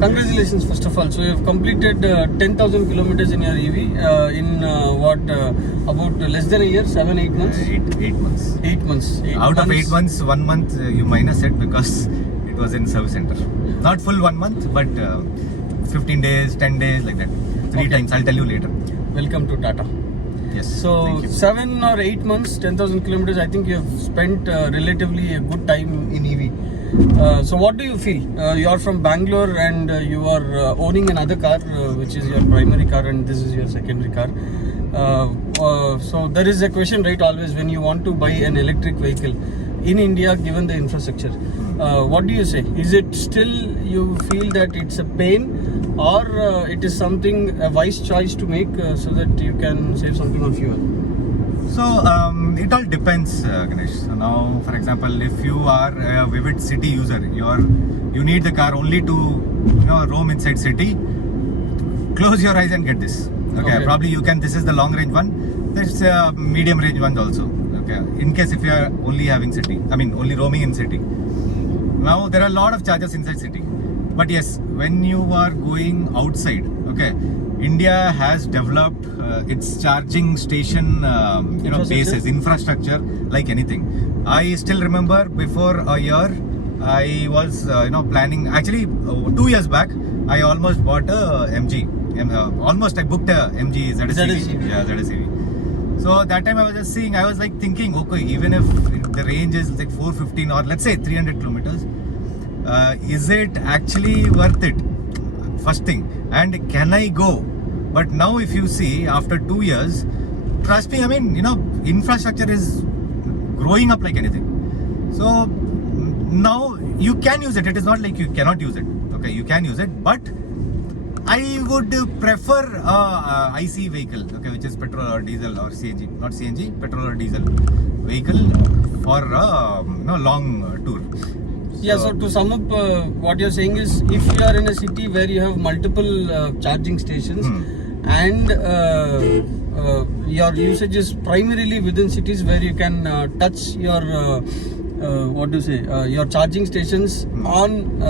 Congratulations, first of all. So you have completed 10,000 kilometers in your EV about less than a year, 7-8 months? 8 months. 8 months. Out of 8 months, 1 month you minus it because it was in service center. Not full 1 month, but 15 days, 10 days, like that. 3 times. I'll tell you later. Welcome to Tata. Yes. So 7 or 8 months, 10,000 kilometers. I think you have spent relatively a good time in EV. So what do you feel? You are from Bangalore and you are owning another car, which is your primary car, and this is your secondary car. So there is a question, right? Always when you want to buy an electric vehicle in India, given the infrastructure, what do you say? Is it still you feel that it's a pain, or it is something a wise choice to make so that you can save something on fuel? So it all depends, Ganesh. So now, for example, if you are a vivid city user, you need the car only to roam inside city. Close your eyes and get this. Okay. Probably you can. This is the long range one. There's medium range one also. Okay. In case if you are only having city, only roaming in city. Now there are a lot of chargers inside city. But yes, when you are going outside, okay, India has developed its charging station, bases, infrastructure like anything. I still remember before a year, I was, planning. Actually, 2 years back, I almost bought a MG. I booked a MG ZSEV. Yeah, ZSEV. So that time I was just seeing. I was like thinking, okay, even if the range is like 415 or let's say 300 kilometers, is it actually worth it? First thing, and can I go? But now if you see, after 2 years, trust me, infrastructure is growing up like anything. So now you can use it. It is not like you cannot use it. Okay, you can use it, but I would prefer IC vehicle, okay, which is petrol or diesel or CNG, not CNG, petrol or diesel vehicle for a long tour. Yeah, so to sum up, what you're saying is, if you are in a city where you have multiple charging stations and your usage is primarily within cities where you can touch your your charging stations on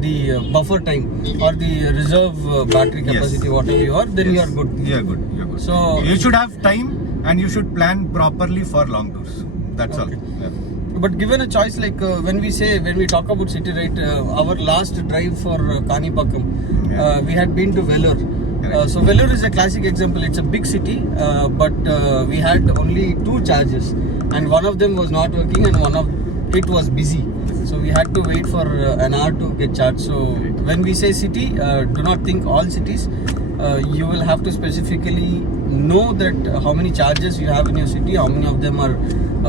the buffer time or the reserve battery capacity, whatever you are, then you are good. You are good. You are good. So you should have time and you should plan properly for long tours. That's all. Yeah. But given a choice, like when we talk about city, right? Our last drive for Kanipakam, we had been to Vellore. So Vellore is a classic example. It's a big city, but we had only 2 charges, and one of them was not working, and one of it was busy. So we had to wait for an hour to get charged. So when we say city, do not think all cities. You will have to specifically know that how many charges you have in your city, how many of them are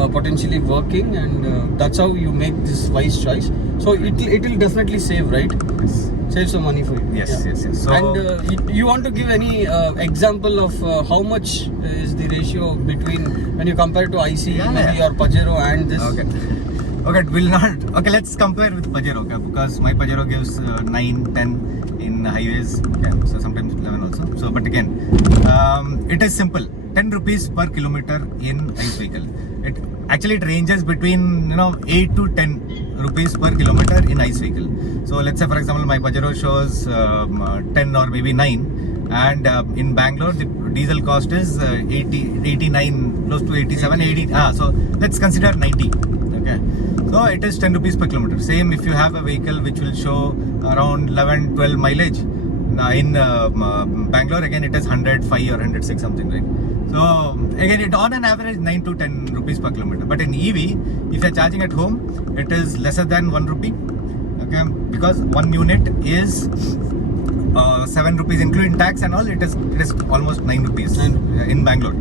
potentially working, and that's how you make this wise choice. So it will definitely save, right? Yes. Save some money for you. Yes. So, and you want to give any example of how much is the ratio between when you compare to IC, maybe your Pajero and this? Okay, will not. Okay, let's compare with Pajero, okay, because my Pajero gives 9, 10 in highways. Okay, so sometimes 11 also. So, but again, it is simple. 10 rupees per kilometer in ICE vehicle. It ranges between 8 to 10 rupees per kilometer in ICE vehicle. So let's say for example my Pajero shows 10 or maybe 9, and in Bangalore the diesel cost is 89, close to 87, 80. So let's consider 90. Okay, so it is 10 rupees per kilometer. Same if you have a vehicle which will show around 11, 12 mileage. In Bangalore again it is 105 or 106 something, right? So again, it on an average 9 to 10 rupees per kilometer. But in EV, if you're charging at home, it is lesser than 1 rupee. Okay, because 1 unit is 7 rupees including tax and all. It is almost 9 rupees in Bangalore.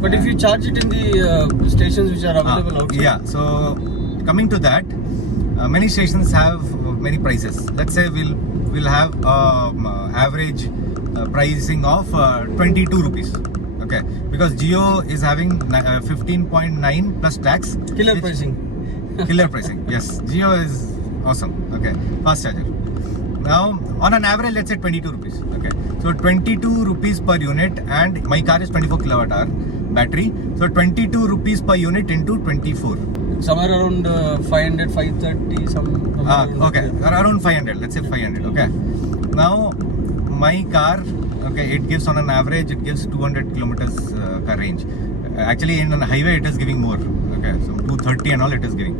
But if you charge it in the stations which are available outside. Yeah. So coming to that, many stations have many prices. Let's say we'll have average pricing of 22 rupees. Okay, because Jio is having 15.9 plus tax. Killer pricing. Killer pricing. Yes, Jio is awesome. Okay, fast charger. Now, on an average, let's say 22 rupees. Okay, so 22 rupees per unit, and my car is 24 kilowatt hour battery. So 22 rupees per unit into 24. somewhere around 500, 530, Okay, around 500. Let's say 500. Okay. Now, my car, okay, it gives on an average, it gives 200 kilometers car range. Actually, in a highway, it is giving more. Okay, so 230 and all it is giving.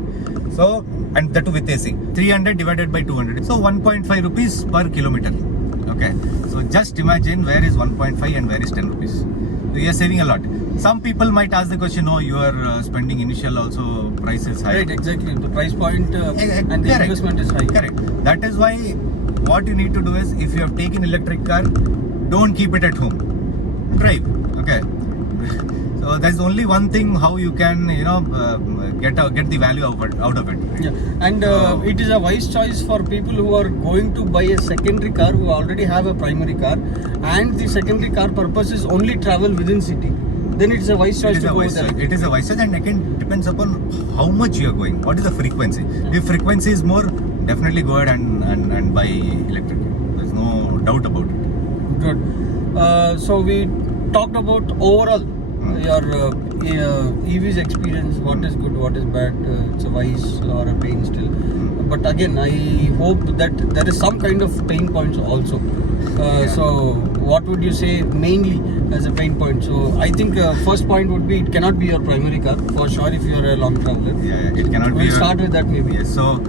So, and that too with AC. 300 divided by 200. So, 1.5 rupees per kilometer. Okay, so just imagine where is 1.5 and where is 10 rupees. So, you are saving a lot. Some people might ask the question, no, you are spending initial also, price is high. Right, exactly. The price point and the investment is high. Correct. That is why what you need to do is, if you have taken electric car, don't keep it at home. Drive. Okay. So there's only one thing how you can, get the value out of it. Yeah, and it is a wise choice for people who are going to buy a secondary car, who already have a primary car, and the secondary car purpose is only travel within city. Then it's a wise choice to go with electric. It is a wise choice, and again depends upon how much you are going. What is the frequency? If frequency is more, definitely go ahead and buy electric. There's no doubt about it. Good. So we talked about overall your EV's experience. What is good, what is bad. It's a wise or a pain still. But again, I hope that there is some kind of pain points also. So what would you say mainly as a pain point? So I think first point would be, it cannot be your primary car for sure if you are a long traveler. Yeah, it cannot be. We'll start with that maybe. Yes. So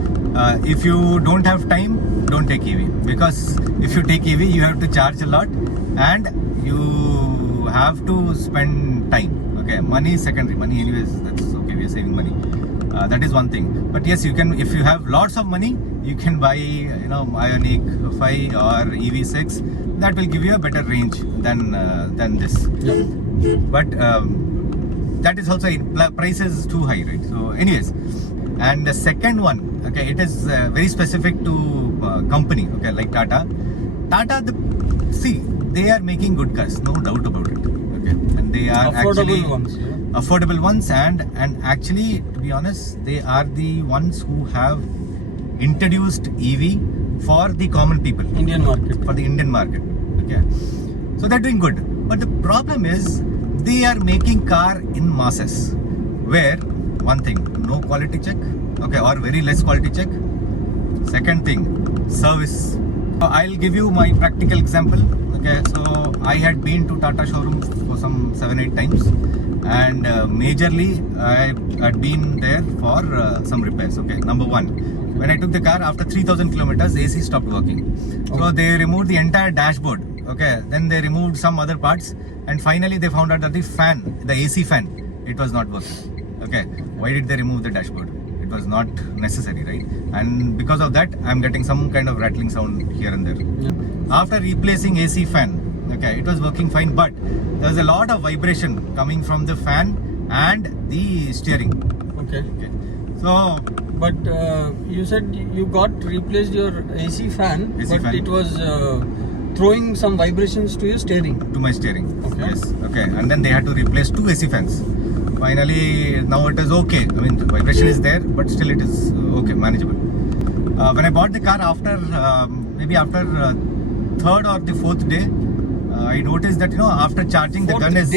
if you don't have time, don't take EV, because if you take EV, you have to charge a lot and you have to spend time. Okay, money is secondary. Money anyways, that's okay. We are saving money. That is one thing. But yes, you can. If you have lots of money, you can buy Ioniq 5 or EV6. That will give you a better range than this. Yeah. But that is also, price is too high, right? So anyways, and the second one, okay, it is very specific to company, okay, like Tata. They are making good cars, no doubt about it. Okay, and they are affordable ones, and actually, to be honest, they are the ones who have introduced EV for the common people, for the Indian market. Okay, so they're doing good. But the problem is, they are making car in masses, where one thing, no quality check, okay, or very less quality check. Second thing, service. I'll give you my practical example. Okay, so I had been to Tata showroom for some 7-8 times, and majorly I had been there for some repairs. Okay, number one, when I took the car, after 3,000 kilometers, AC stopped working. So they removed the entire dashboard. Okay, then they removed some other parts, and finally they found out that the AC fan, it was not working. Okay, why did they remove the dashboard? It was not necessary, right? And because of that, I'm getting some kind of rattling sound here and there. Yeah. After replacing AC fan, okay, it was working fine, but there's a lot of vibration coming from the fan and the steering. Okay. So, but you said you replaced your AC fan, but it was throwing some vibrations to your steering. To my steering. Okay. Yes. Okay. And then they had to replace 2 AC fans. Finally, now it is okay. I mean, the vibration is there, but still it is okay, manageable. When I bought the car, maybe after third or the fourth day, I noticed that after charging, the gun is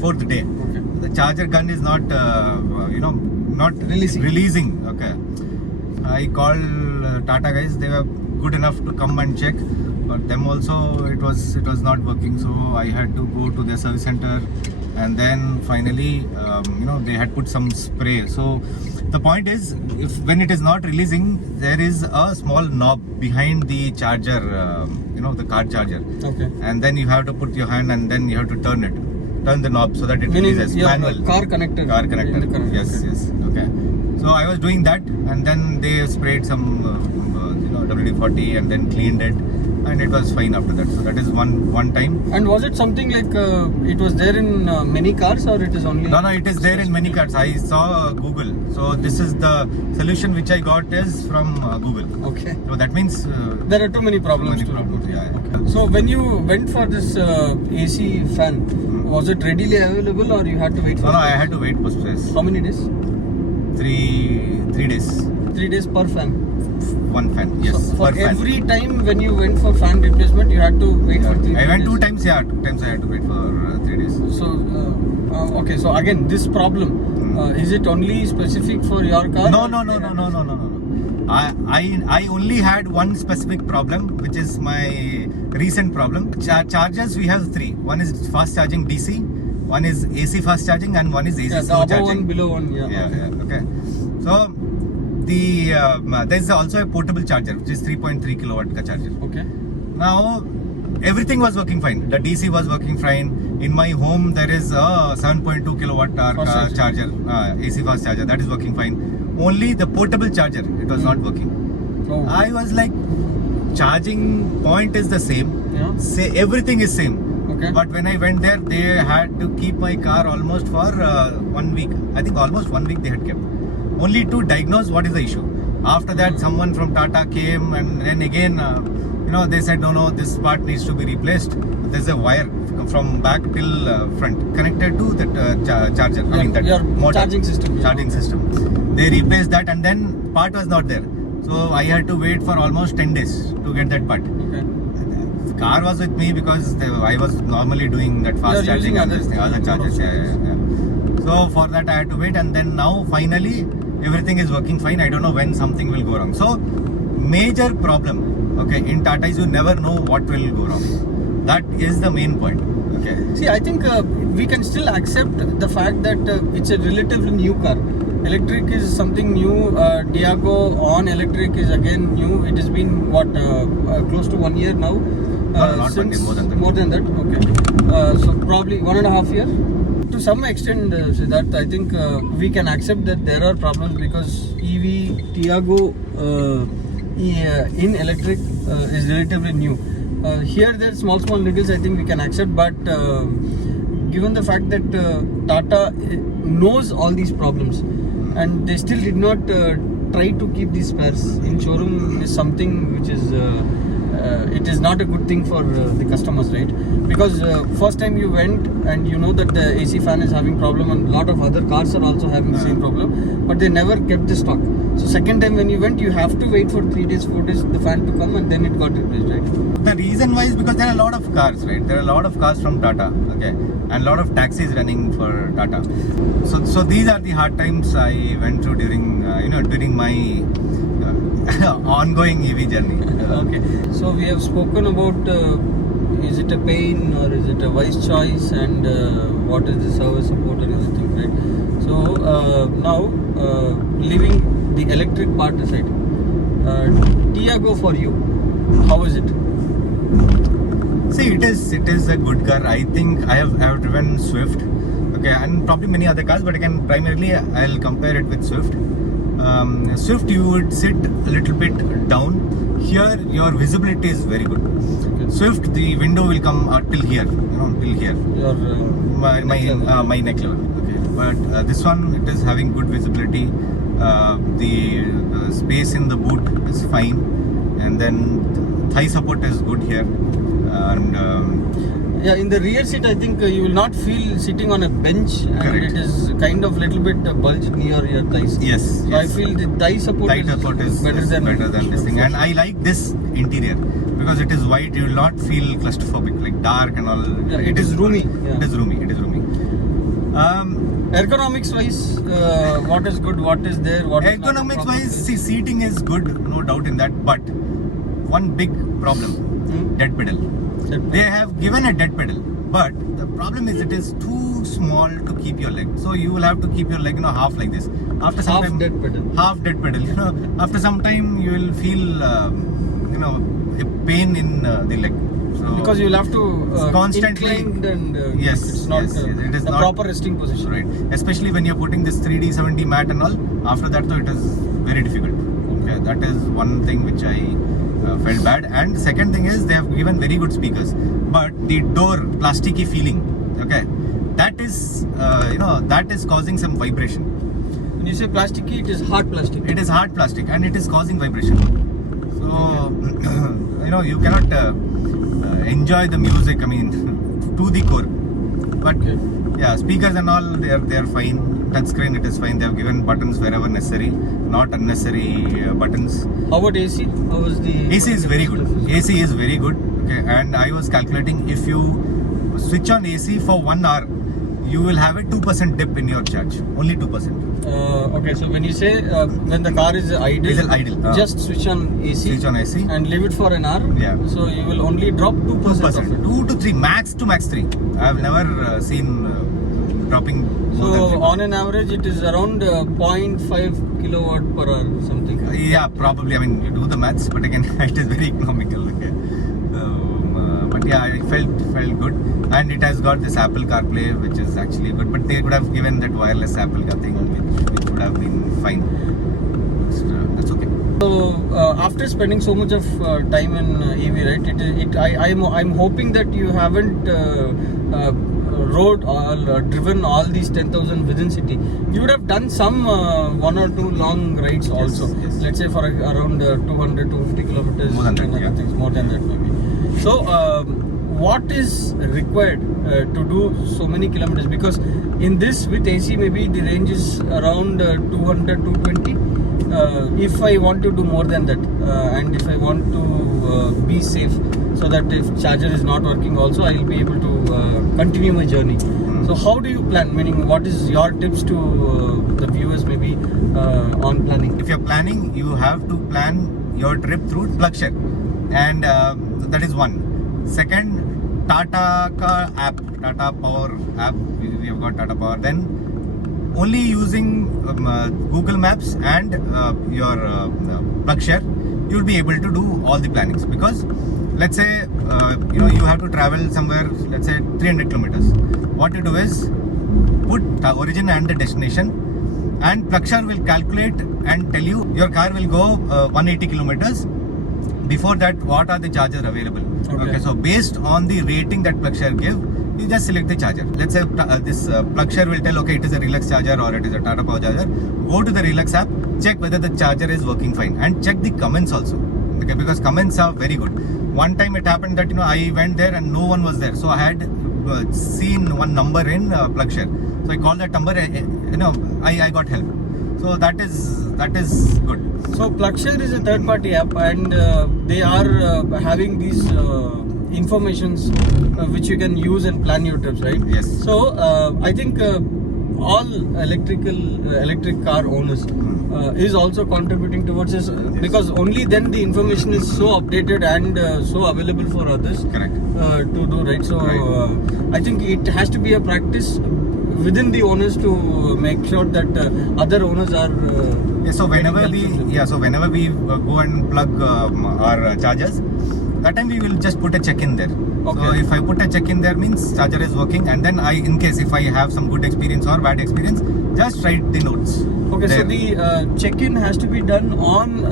fourth day. Okay. The charger gun is not not releasing. Okay. I called Tata guys. They were good enough to come and check, but them also it was not working. So I had to go to their service center, and then finally they had put some spray. So the point is, when it is not releasing, there is a small knob behind the charger, the car charger. Okay. And then you have to put your hand, and then you have to turn the knob so that it releases. Manual. Car connector. Yes. Okay. So I was doing that, and then they sprayed some WD-40 and then cleaned it, and it was fine after that. So that is one time. And was it something like it was there in many cars, or it is only? No, it is there in many cars. I saw Google. So this is the solution which I got is from Google. Okay. So that means there are too many problems. Yeah. Okay. So when you went for this AC fan, was it readily available, or you had to wait for? No, I had to wait for space. How many days? 3 days. 3 days per fan. One fan, yes. So for every time when you went for fan replacement, you had to wait for 3 days. I went 2 times. Yeah, 2 times I had to wait for 3 days. So okay. So again, this problem Is it only specific for your car? No. I only had one specific problem, which is my recent problem. Chargers we have 3. One is fast charging DC, one is AC fast charging, and one is AC Yeah, the slow above charging. one, below one. Okay. So there's also a portable charger, which is 3.3 kilowatt ka charger. Okay. Now everything was working fine. The DC was working fine. In my home there is a 7.2 kilowatt hour Fast charger, AC fast charger, that is working fine. Only the portable charger, it was not working. Oh. I was like, charging point is the same, Yeah. say everything is same. Okay. But when I went there, they had to keep my car almost for 1 week. I think almost 1 week they had kept, only to diagnose what is the issue. After that, someone from Tata came, and then again, they said, no, this part needs to be replaced. There's a wire from back till front connected to that charger. I mean that your motor charging system. Charging system. They replaced that, and then part was not there. So I had to wait for almost 10 days to get that part. Okay. Car was with me because I was normally doing that fast You're charging using and this thing, other chargers. Yeah. So for that I had to wait, and then now finally everything is working fine. I don't know when something will go wrong. So major problem, okay, in Tata is you never know what will go wrong. That is the main point. Okay. See, I think we can still accept the fact that it's a relatively new car. Electric is something new. Tiago on electric is again new. It has been close to 1 year now. Not 1 year, more than that. More than that. Okay. So probably 1.5 years. To some extent, Siddharth, I think we can accept that there are problems because EV Tiago in electric is relatively new. Here there are small niggles I think we can accept, but given the fact that Tata knows all these problems and they still did not try to keep these spares in showroom is something which is it is not a good thing for the customers, right? Because first time you went and you know that the AC fan is having problem, and a lot of other cars are also having the same problem, but they never kept the stock. So second time when you went, you have to wait for 3 days, 4 days the fan to come, and then it got replaced, right? The reason why is because there are a lot of cars, right? There are a lot of cars from Tata, okay, and a lot of taxis running for Tata. So these are the hard times I went through during my ongoing EV journey. Okay. So we have spoken about is it a pain or is it a wise choice, and what is the service support and everything, right? So now leaving the electric part aside, Tiago for you, how is it? See, it is a good car. I think I have driven Swift, okay, and probably many other cars, but again, primarily I'll compare it with Swift. Swift, you would sit a little bit down. Here, your visibility is very good. Okay. Swift, the window will come till here, till here. Your My neck level. Okay, but this one, it is having good visibility. The space in the boot is fine, and then thigh support is good here. And yeah, in the rear seat, I think you will not feel sitting on a bench, and Correct. it is kind of little bit bulged near your thighs. yes, So I feel the thigh support is better than this thing. And I like this interior because it is white. You will not feel claustrophobic, like dark and all. Yeah, it is roomy. Yeah. It is roomy. Ergonomics wise, what is good, what is there, what is not a Ergonomics problem? wise, see, seating is good, no doubt in that. But one big problem, dead pedal. They have given a dead pedal, but the problem is it is too small to keep your leg. So you will have to keep your leg, half like this. After some time, dead pedal. half dead pedal. After some time, you will feel, a pain in the leg. So Because you will have to constantly- incline and Yes, it's not yes, it is the not- proper resting position. right, especially when you're putting this 3D 70 mat and all. After that, though, it is very difficult. Okay, that is one thing which I felt bad. And second thing is they have given very good speakers, but the door plasticky feeling, okay, that is that is causing some vibration. When you say plasticky, it is hard plastic. It is hard plastic and it is causing vibration. So you cannot enjoy the music, I mean, to the core. But Okay. yeah, speakers and all, they are fine. Touchscreen, it is fine. They have given buttons wherever necessary, not unnecessary buttons. How about AC? How was the AC is very good. AC is very good. Okay, and I was calculating, if you switch on AC for 1 hour, you will have a 2% dip in your charge. Only 2%. Okay, so when you say when the car is idle, just switch on AC. Switch on AC. And leave it for an hour. Yeah. So you will only drop 2% of it. 2 to 3, max to max 3. I have never seen dropping more than 3%. So on an average, it is around 0.5 kilowatt per hour, something. Yeah, probably. I mean, you do the maths, but again, it is very economical. Okay. But yeah, it felt good, and it has got this Apple CarPlay, which is actually good. But they could have given that wireless Apple car thing, which would have been fine. That's okay. So after spending so much of time in EV, right? I'm hoping that you haven't rode or driven all these 10,000 within city. You would have done some 1 or 2 long rides also. Yes. Let's say for around 200 250 kilometers. More than that, yeah. Things, more than that maybe. So what is required to do so many kilometers? Because in this with AC maybe the range is around 200 220. If I want to do more than that, and if I want to be safe, so that if charger is not working also, I will be able to continue my journey. So how do you plan? Meaning, what is your tips to the viewers maybe on planning? If you're planning, you have to plan your trip through plug share, and that is one. Second, Tata app, Tata Power app. We have got Tata Power. Then only using Google Maps and your plug share, you will be able to do all the plannings. Because let's say you have to travel somewhere, let's say 300 kilometers. What you do is put the origin and the destination, and plug share will calculate and tell you your car will go 180 kilometers. Before that, what are the chargers available? Okay, so based on the rating that plug share give, you just select the charger. Let's say this plug share will tell, okay, it is a Relax charger or it is a Tata Power charger. Go to the Relax app, check whether the charger is working fine, and check the comments also. Okay, because comments are very good. One time it happened that I went there and no one was there, so I had seen one number in plug share. So I called that number. I got help. So that is good. So PlugShare is a third-party app, and they are having these informations which you can use and plan your trips, right? Yes. So I think all electric car owners is also contributing towards this, because only then the information is so updated and so available for others. Correct. To do, right? So I think it has to be a practice within the owners to make sure that other owners are so whenever we go and plug our chargers, that time we will just put a check in there. Okay. So if I put a check in there, means charger is working, and then in case if I have some good experience or bad experience, just write the notes. Okay, there. so the check-in has to be done on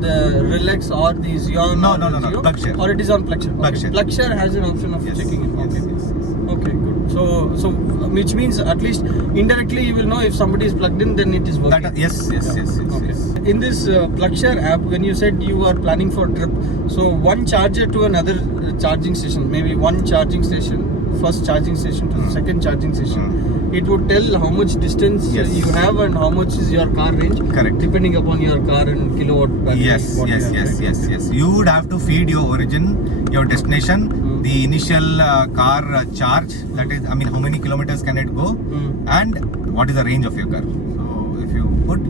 the Relax or the Xeon. No, plug share. Or it is on PlugShare. Plug share. PlugShare has an option of checking in. Okay. Yes. Okay, good. So which means at least indirectly you will know if somebody is plugged in, then it is working. Yes. Okay. In this PlugShare app, when you said you are planning for a trip, so one charger to another charging station, maybe one charging station, first charging station to the second charging station, it would tell how much distance you have and how much is your car range. Correct. Depending upon your car and kilowatt battery. Yes. You would have to feed your origin, your destination, the initial car charge, that is, how many kilometers can it go, and what is the range of your car. So if you put,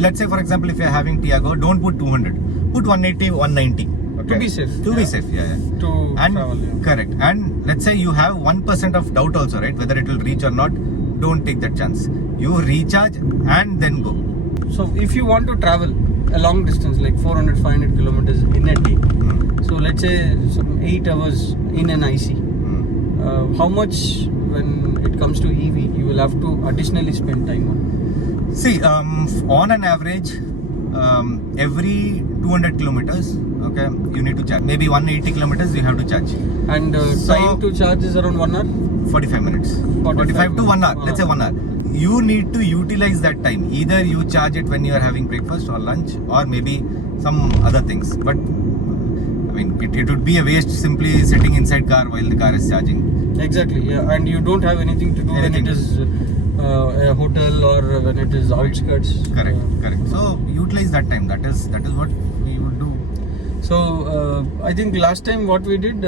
let's say for example, if you are having Tiago, don't put 200, put 180, 190. Okay. To be safe. To be safe, yeah. To travel. Correct. And let's say you have 1% of doubt also, right? Whether it will reach or not, don't take that chance. You recharge and then go. So if you want to travel a long distance, like 400, 500 kilometers in a day, so let's say some 8 hours in an IC, how much when it comes to EV, you will have to additionally spend time on? See, on an average, every 200 kilometers, okay, you need to charge. Maybe 180 kilometers you have to charge. And time to charge is around 1 hour? 45 minutes. 45 to 1 hour. Let's say 1 hour. You need to utilize that time. Either you charge it when you are having breakfast or lunch, or maybe some other things. But it would be a waste simply sitting inside car while the car is charging. Exactly, yeah. And you don't have anything to do when it is a hotel or when it is outskirts. Correct. So utilize that time. That is what we would do. So I think last time what we did,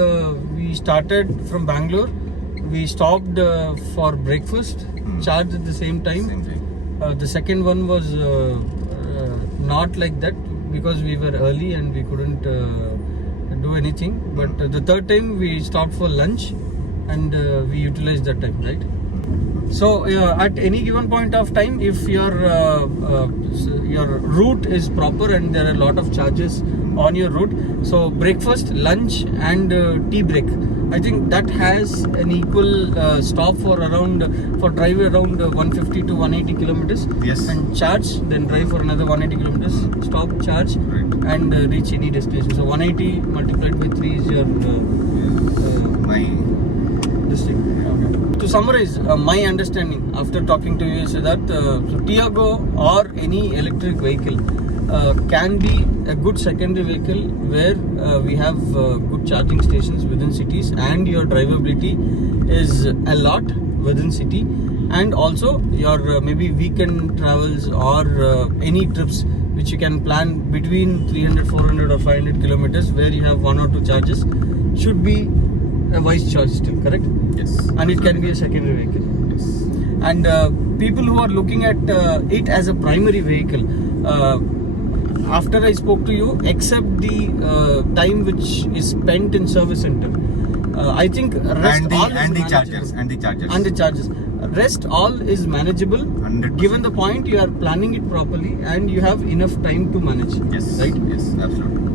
we started from Bangalore. we stopped for breakfast, charged at the same time. Same thing. The second one was not like that because we were early and we couldn't do anything. But the third time we stopped for lunch and we utilized that time, right? So at any given point of time, if your route is proper and there are a lot of charges on your route, so breakfast, lunch and tea break, I think that has an equal stop for drive around 150 to 180 kilometers. Yes. And charge, then drive for another 180 kilometers, stop, charge, Right. and reach any destination. So 180 multiplied by 3 is your My this thing. To summarize, my understanding after talking to you is that so Tiago or any electric vehicle can be a good secondary vehicle where we have good charging stations within cities and your drivability is a lot within city, and also your maybe weekend travels or any trips which you can plan between 300, 400 or 500 kilometers where you have 1 or 2 charges should be a wise choice still, correct? yes. And it can be a secondary vehicle. Yes. And people who are looking at it as a primary vehicle, after I spoke to you, except the time which is spent in service center, I think rest And all the is and the manageable. charges and the charges. And the charges. Rest all is manageable 100%. given the point you are planning it properly and you have enough time to manage. Yes. Right? Yes. Absolutely.